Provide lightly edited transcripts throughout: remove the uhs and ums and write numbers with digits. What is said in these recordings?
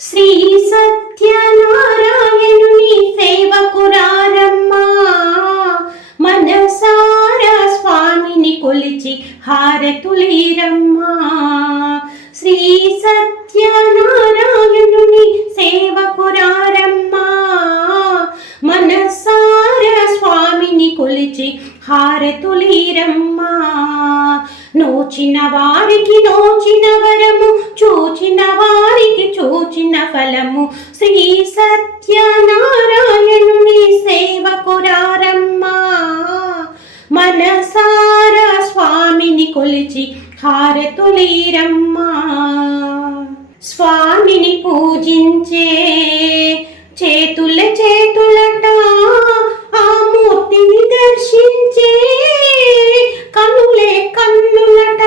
శ్రీ సత్యనారాయణుని సేవకురారమ్మా, మనసారా స్వామిని కొలిచి హారతులీరమ్మా. శ్రీ సత్యనారాయణుని సేవకురారమ్మా, మనసారా స్వామిని కొలిచి హారతులీరమ్మా. నోచిన వారికి నోచిన వరము, చూచిన వారికి చూచిన ఫలము. శ్రీ సత్యనారాయణుని సేవకురారమ్మా, మనసారా స్వామిని కొలిచి హారతులీరమ్మా. స్వామిని పూజించే చేతుల చేతులట, ఆ మూర్తిని దర్శించే కనులే కన్నులట.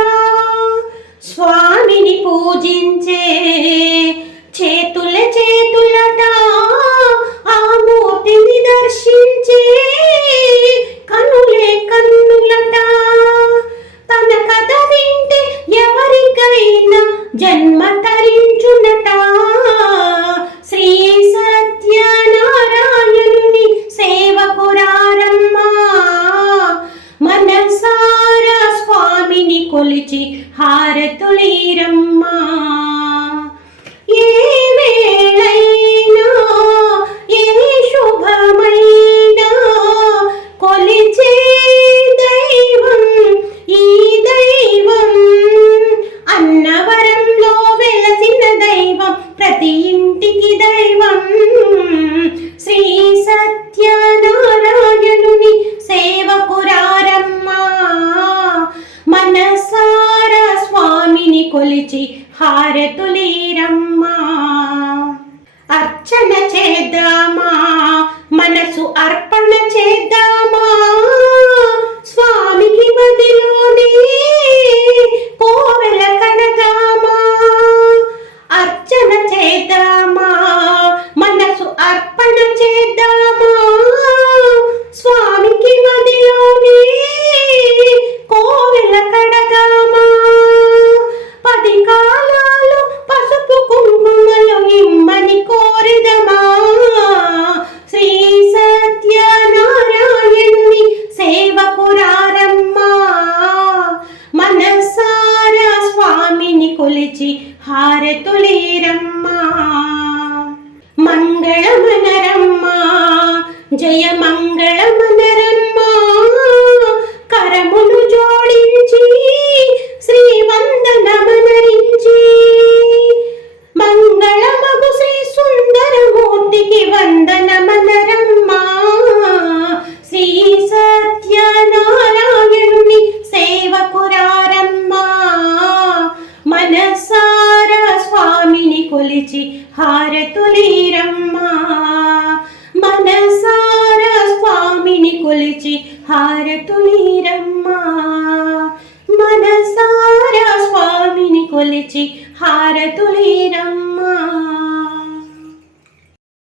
స్వామిని పూజించే చేతుల చేతులట, ఆ మూర్తిని దర్శించే కనులే కన్నులట. తన కథ వింటే ఎవరికైనా జన్మ తరించునట. శ్రీ సత్యనారాయణుని సేవకురారమ్మా, మనసారా స్వామిని కొలిచి హారతులీరమ్మా. ఏ వేళైనా ఏ శుభమైనా కొలిచే దైవం ఈ దైవం. అన్నవరంలో వెలసిన దైవం, ప్రతి ఇంటికి దైవం. శ్రీ సత్యనారాయణుని సేవకురారమ్మా, మనసారా స్వామిని కొలిచి హారతులీరమ్మా. అర్చన చేద్దామా, మనసు అర్పణ చేద్దామా, స్వామికి మదిలోనే కోవెల కడదామా. అర్చన చేద్దామా, మనసు అర్పణ చేద్దామా, స్వామికి మదిలోనే కోవెల కడదామా. 10 కాలాలు పసుపు కుంకుమలు ఇమ్మని కోరిదమా. శ్రీ సత్యనారాయణుని సేవకురారమ్మా, మనసారా స్వామిని కొలిచి హారతులీరమ్మా. మంగళమనరమ్మా, జయ మంగళమనరమ్మా. కరములు జోడించి శ్రీవందనమనరించి, మంగళమగు శ్రీ సుందరమూర్తికి వందనమనరమ్మా. శ్రీ సత్యనారాయణుని సేవకురారమ్మా, మనసారా స్వామిని కొలిచి హారతులీరమ్మా. మనసారా స్వామిని కొలిచి హారతులీరమ్మా. మనసారా స్వామిని కొలిచి హారతులీరమ్మా.